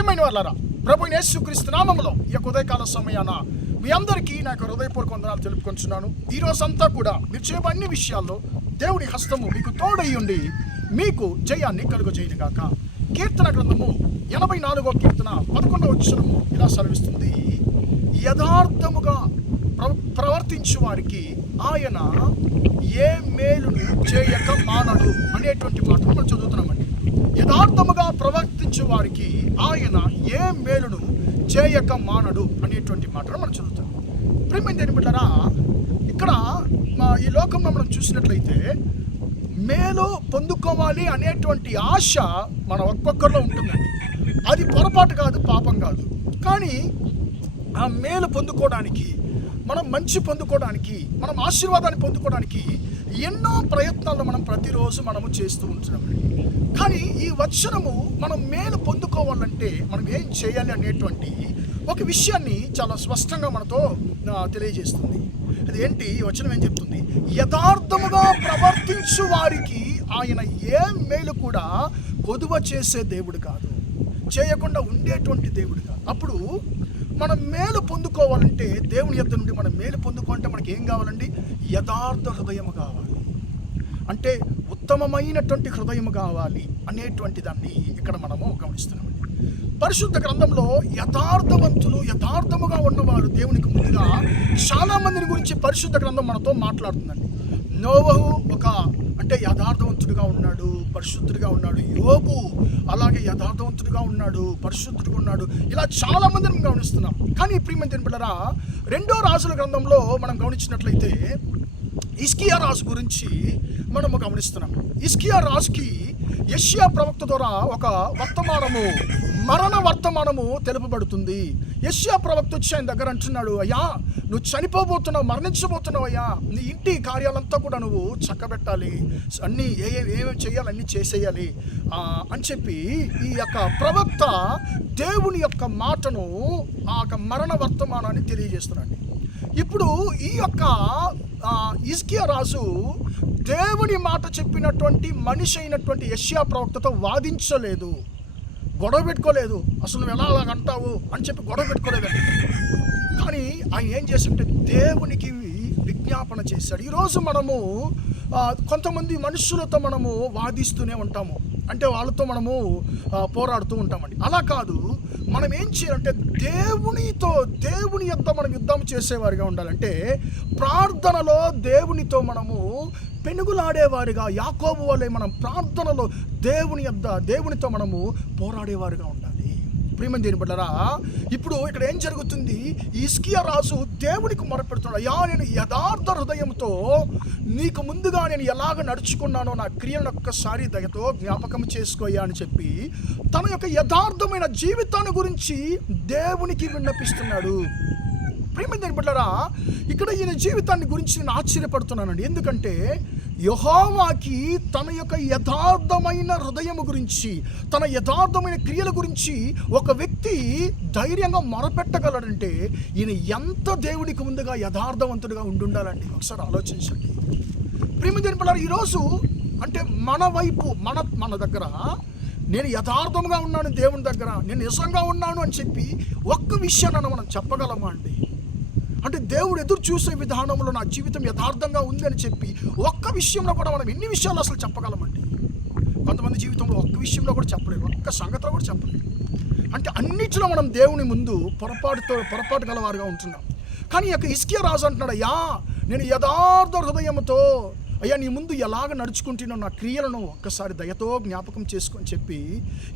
ప్రియమైన వాళ్ళారా, ప్రభువైన యేసుక్రీస్తు నామములో ఈ యొక్క ఉదయకాల సమయాన మీ అందరికీ నా యొక్క హృదయపూర్వక వందనాలు తెలుపుకుంటున్నాను. ఈ రోజంతా కూడా మీరు చేయబో అన్ని విషయాల్లో దేవుని హస్తము మీకు తోడయ్యుండి మీకు జయాన్ని కలుగజేయును గాక. కీర్తన గ్రంథము 84వ కీర్తన 11వ వచనము ఇలా సెలవిస్తుంది, యథార్థముగా ప్రవర్తించు వారికి ఆయన ఏ మేలును చేయక మానడు అనేటువంటి మాట మనం చదువుతున్నామండి. యథార్థముగా ప్రవర్తించు వారికి ఆయన ఏ మేలును చేయక మానడు అనేటువంటి మాటను మనం చదువుతాం. ప్రియమైన బిడ్డలారా, ఇక్కడ ఈ లోకంలో మనం చూసినట్లయితే మేలు పొందుకోవాలి అనేటువంటి ఆశ మన ఒక్కొక్కరిలో ఉంటుందండి. అది పొరపాటు కాదు, పాపం కాదు. కానీ ఆ మేలు పొందుకోవడానికి, మనం మంచి పొందుకోవడానికి, మనం ఆశీర్వాదాన్ని పొందుకోవడానికి ఎన్నో ప్రయత్నాలు మనం ప్రతిరోజు మనము చేస్తూ ఉంటున్నామండి. కానీ ఈ వచనము మనం మేలు పొందుకోవాలంటే మనం ఏం చేయాలి అనేటువంటి ఒక విషయాన్ని చాలా స్పష్టంగా మనతో తెలియజేస్తుంది. అది ఏంటి? ఈ వచనం ఏం చెప్తుంది? యథార్థముగా ప్రవర్తించు వారికి ఆయన ఏ మేలు కూడా కొదువ చేసే దేవుడు కాదు, చేయకుండా ఉండేటువంటి దేవుడు కాదు. అప్పుడు మనం మేలు పొందుకోవాలంటే, దేవుని యొద్ద నుండి మనం మేలు పొందుకోవాలంటే మనకి ఏం కావాలండి? యథార్థ హృదయము కావాలి. అంటే ఉత్తమమైనటువంటి హృదయము కావాలి అనేటువంటి దాన్ని ఇక్కడ మనము గమనిస్తున్నామండి. పరిశుద్ధ గ్రంథంలో యథార్థవంతులు, యథార్థముగా ఉన్నవారు దేవునికి ముందుగా చాలా మందిని గురించి పరిశుద్ధ గ్రంథం మనతో మాట్లాడుతుందండి. నోవహు అంటే యథార్థవంతుడిగా ఉన్నాడు, పరిశుద్ధుడిగా ఉన్నాడు. యోబు అలాగే యథార్థవంతుడిగా ఉన్నాడు, పరిశుద్ధుడిగా ఉన్నాడు. ఇలా చాలా మందిని గమనిస్తున్నాం. కానీ ప్రియమైన బిడ్డలారా, 2వ రాజుల గ్రంథంలో మనం గమనించినట్లయితే హిజ్కియా రాజు గురించి మనము గమనిస్తున్నాం. హిజ్కియా రాజుకి యెషయా ప్రవక్త ద్వారా ఒక మరణ వర్తమానము తెలుపబడుతుంది. యెషయా ప్రవక్త వచ్చి ఆయన దగ్గర అంటున్నాడు, అయ్యా నువ్వు చనిపోబోతున్నావు, మరణించబోతున్నావు అయ్యా, నీ ఇంటి కార్యాలంతా కూడా నువ్వు చక్కబెట్టాలి, అన్నీ ఏమేమి చేయాలి అన్నీ చేసేయాలి అని చెప్పి ఈ యొక్క ప్రవక్త దేవుని యొక్క మాటను, ఆ యొక్క మరణ వర్తమానాన్ని తెలియజేస్తున్నాడు. ఇప్పుడు ఈ యొక్క హిజ్కియా రాజు దేవుని మాట చెప్పినటువంటి మనిషి అయినటువంటి యెషయా ప్రవక్తతో వాదించలేదు, గొడవ పెట్టుకోలేదు. అసలు నువ్వు ఎలా అలాగంటావు అని చెప్పి గొడవ పెట్టుకోలేదండి. కానీ ఆయన ఏం చేశాడంటే దేవునికి విజ్ఞాపన చేశాడు. ఈరోజు మనము కొంతమంది మనుషులతో మనము వాదిస్తూనే ఉంటాము, అంటే వాళ్ళతో మనము పోరాడుతూ ఉంటామండి. అలా కాదు, మనం ఏం చేయాలంటే దేవుని యొద్ద మనం యుద్ధం చేసేవారిగా ఉండాలంటే ప్రార్థనలో దేవునితో మనము పెనుగులాడేవారిగా, యాకోబు వలె మనం ప్రార్థనలో దేవునితో మనము పోరాడేవారిగా ఉండాలి. ప్రియమైన దేవుని బిడ్డలారా, ఇప్పుడు ఇక్కడ ఏం జరుగుతుంది? హిజ్కియా రాజు దేవునికి మొరపెడుతున్నాడు, అయ్యా నేను యథార్థ హృదయంతో నీకు ముందుగా నేను ఎలాగ నడుచుకున్నానో నా క్రియలను ఒక్కసారి దయతో జ్ఞాపకం చేసుకోయ్యా అని చెప్పి తన యొక్క యథార్థమైన జీవితాన్ని గురించి దేవునికి విన్నపిస్తున్నాడు. ప్రియమైన దేవుని బిడ్డలారా, ఇక్కడ ఈయన జీవితాన్ని గురించి నేను ఆశ్చర్యపడుతున్నానండి. ఎందుకంటే యెహోవాకి తన యొక్క యథార్థమైన హృదయము గురించి, తన యథార్థమైన క్రియల గురించి ఒక వ్యక్తి ధైర్యంగా మొరపెట్టగలడంటే ఈయన ఎంత దేవునికి ముందుగా యథార్థవంతుడిగా ఉండాలండి. ఒకసారి ఆలోచించండి. ప్రియమైన దేవుని బిడ్డలారా, ఈరోజు అంటే మన వైపు మన దగ్గర నేను యథార్థంగా ఉన్నాను, దేవుని దగ్గర నేను నిజంగా ఉన్నాను అని చెప్పి ఒక్క విషయాన్ని మనం చెప్పగలమా అండి? అంటే దేవుడు ఎదురు చూసే విధానంలో నా జీవితం యథార్థంగా ఉంది అని చెప్పి ఒక్క విషయంలో కూడా మనం ఎన్ని విషయాలు అసలు చెప్పగలమండి? కొంతమంది జీవితంలో ఒక్క విషయంలో కూడా చెప్పలేరు, ఒక్క సంగతిలో కూడా చెప్పలేరు. అంటే అన్నిటిలో మనం దేవుని ముందు పొరపాటు గలవారుగా ఉంటున్నాం. కానీ ఈ యొక్క హిజ్కియా రాజు అంటున్నాడు, అయ్యా నేను యథార్థ హృదయంతో అయ్యా నీ ముందు ఎలాగ నడుచుకుంటున్నావు, నా క్రియలను ఒక్కసారి దయతో జ్ఞాపకం చేసుకొని చెప్పి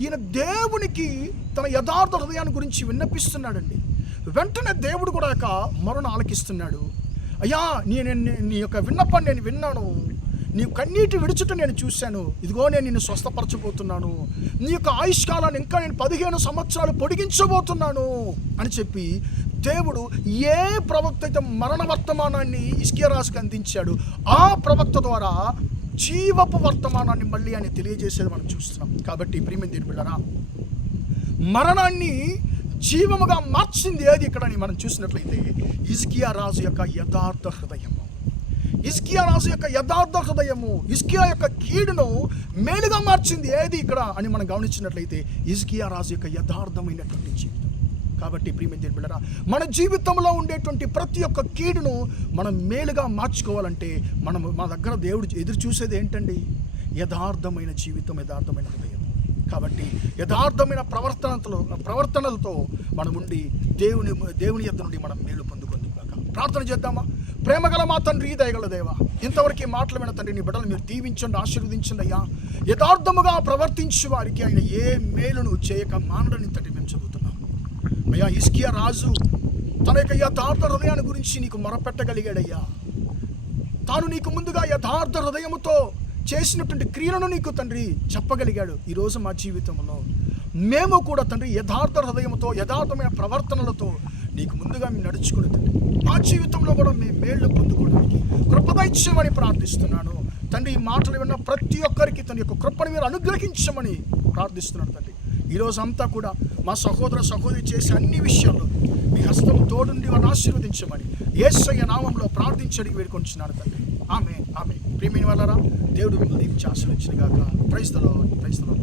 ఈయన దేవునికి తన యథార్థ హృదయాన్ని గురించి విన్నపిస్తున్నాడండి. వెంటనే దేవుడు కూడా యొక్క మొరను ఆలకిస్తున్నాడు. అయ్యా నీ యొక్క విన్నపాన్ని నేను విన్నాను, నీ కన్నీటి విడుచుట నేను చూశాను, ఇదిగో నేను నిన్ను స్వస్థపరచబోతున్నాను, నీ యొక్క ఆయుష్కాలాన్ని ఇంకా నేను 15 సంవత్సరాలు పొడిగించబోతున్నాను అని చెప్పి దేవుడు ఏ ప్రవక్త అయితే మరణ వర్తమానాన్ని హిజ్కియా రాజుకి అందించాడు, ఆ ప్రవక్త ద్వారా జీవపు వర్తమానాన్ని మళ్ళీ ఆయన తెలియజేసేది మనం చూస్తున్నాం. కాబట్టి ప్రియమైన దేవుని బిడ్డలారా, మరణాన్ని జీవముగా మార్చింది ఏది ఇక్కడ అని మనం చూసినట్లయితే హిజ్కియా రాజు యొక్క యథార్థ హృదయము. హిజ్కియా రాజు యొక్క యథార్థ హృదయము హిజ్కియా యొక్క కీడును మేలుగా మార్చింది ఏది ఇక్కడ అని మనం గమనించినట్లయితే హిజ్కియా రాజు యొక్క యథార్థమైనటువంటి జీవితం. కాబట్టి ప్రియమైన దేవుని బిడ్డలారా, మన జీవితంలో ఉండేటువంటి ప్రతి ఒక్క కీడును మనం మేలుగా మార్చుకోవాలంటే మన దగ్గర దేవుడు ఎదురు చూసేది ఏంటండి? యథార్థమైన జీవితం, యథార్థమైన హృదయం. కాబట్టి యథార్థమైన ప్రవర్తనలతో మనం ఉండి దేవుని యొద్ద నుండి మనం మేలు పొందుకుందాం. ప్రార్థన చేద్దామా? ప్రేమగల మా తండ్రి, దయగల దేవా, ఇంతవరకు ఈ మాటలు విన్న తండ్రి, నీ బిడ్డలు మీరు దీవించండి, ఆశీర్వదించండి అయ్యా. యథార్థముగా ప్రవర్తించే వారికి ఆయన ఏ మేలును చేయక మానడని తండ్రి మేము చదువుతున్నాం అయ్యా. హిజ్కియా రాజు తన యొక్క యథార్థ హృదయాన్ని గురించి నీకు మొరపెట్టగలిగాడయ్యా. తాను నీకు ముందుగా యథార్థ హృదయముతో చేసినటువంటి క్రియలను నీకు తండ్రి చెప్పగలిగాడు. ఈరోజు మా జీవితంలో మేము కూడా తండ్రి యథార్థ హృదయంతో యథార్థమైన ప్రవర్తనలతో నీకు ముందుగా మేము నడుచుకుని తండ్రి మా జీవితంలో కూడా మేము మేళ్ళు పొందుకోవడానికి కృపదైత్యమని ప్రార్థిస్తున్నాను తండ్రి. ఈ మాటలు విన్న ప్రతి ఒక్కరికి తన యొక్క కృపను మీరు అనుగ్రహించమని ప్రార్థిస్తున్నాను తండ్రి. ఈరోజు అంతా కూడా మా సహోదరి చేసే అన్ని విషయాల్లో మీ హస్తం తోడుండి వారిని ఆశీర్వదించమని యేసయ్య నామంలో ప్రార్థించడానికి వేడుకొంచున్నాను తండ్రి. ఆమేన్, ఆమేన్. ప్రియమైన వాళ్ళారా, దేవుడు మిమ్మల్ని దీవించి ఆశీర్వదించును గాక. Praise the lord, praise the lord.